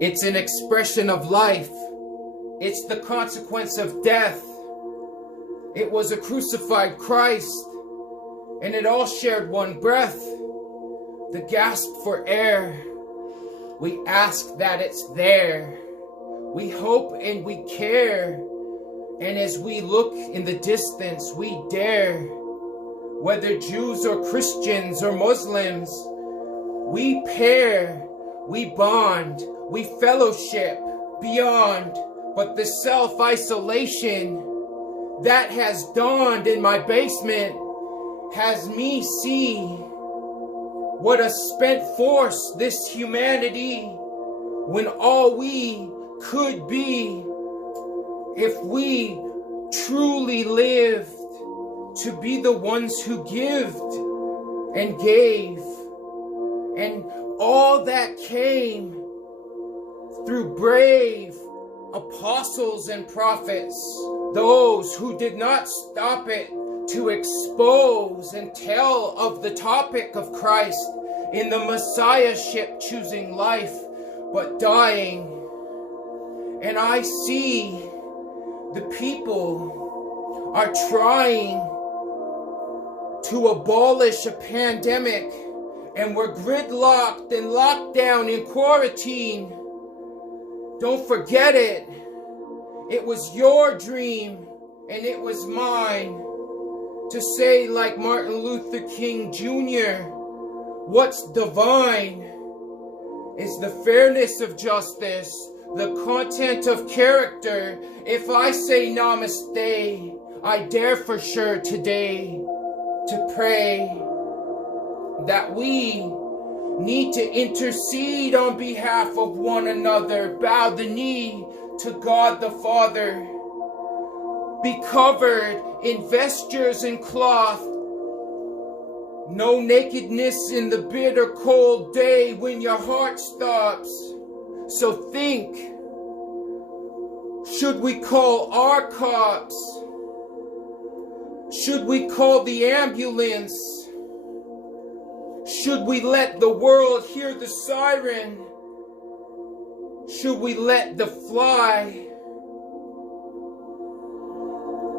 It's an expression of life. It's the consequence of death. It was a crucified Christ, and it all shared one breath, the gasp for air. We ask that it's there. We hope and we care. And as we look in the distance, we dare. Whether Jews or Christians or Muslims, we pair, we bond, we fellowship beyond. But the self-isolation that has dawned in my basement has me see what a spent force this humanity, when all we could be if we truly lived to be the ones who gived and gave, and all that came through brave apostles and prophets, those who did not stop it to expose and tell of the topic of Christ in the Messiahship, choosing life but dying. And I see the people are trying to abolish a pandemic, and we're gridlocked and locked down in quarantine. Don't forget it. It was your dream and it was mine to say, like Martin Luther King Jr., what's divine is the fairness of justice, the content of character. If I say namaste, I dare for sure today to pray that we need to intercede on behalf of one another, bow the knee to God the Father, be covered in vestures and cloth, no nakedness in the bitter cold day when your heart stops. So think, should we call our cops? Should we call the ambulance? Should we let the world hear the siren? Should we let the fly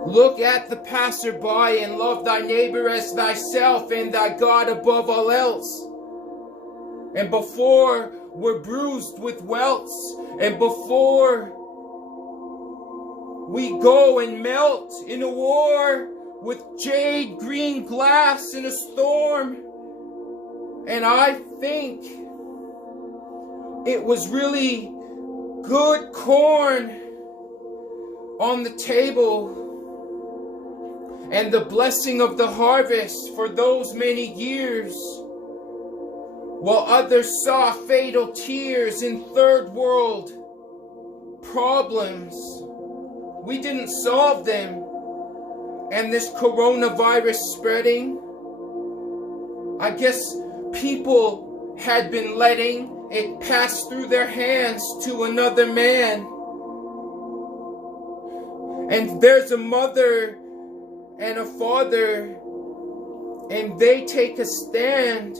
look at the passerby and love thy neighbor as thyself and thy God above all else? And before we're bruised with welts, and before we go and melt in a war with jade green glass in a storm. And I think it was really good corn on the table, and the blessing of the harvest for those many years, while others saw fatal tears in third world problems. We didn't solve them. And this coronavirus spreading, I guess people had been letting it pass through their hands to another man. And there's a mother and a father, and they take a stand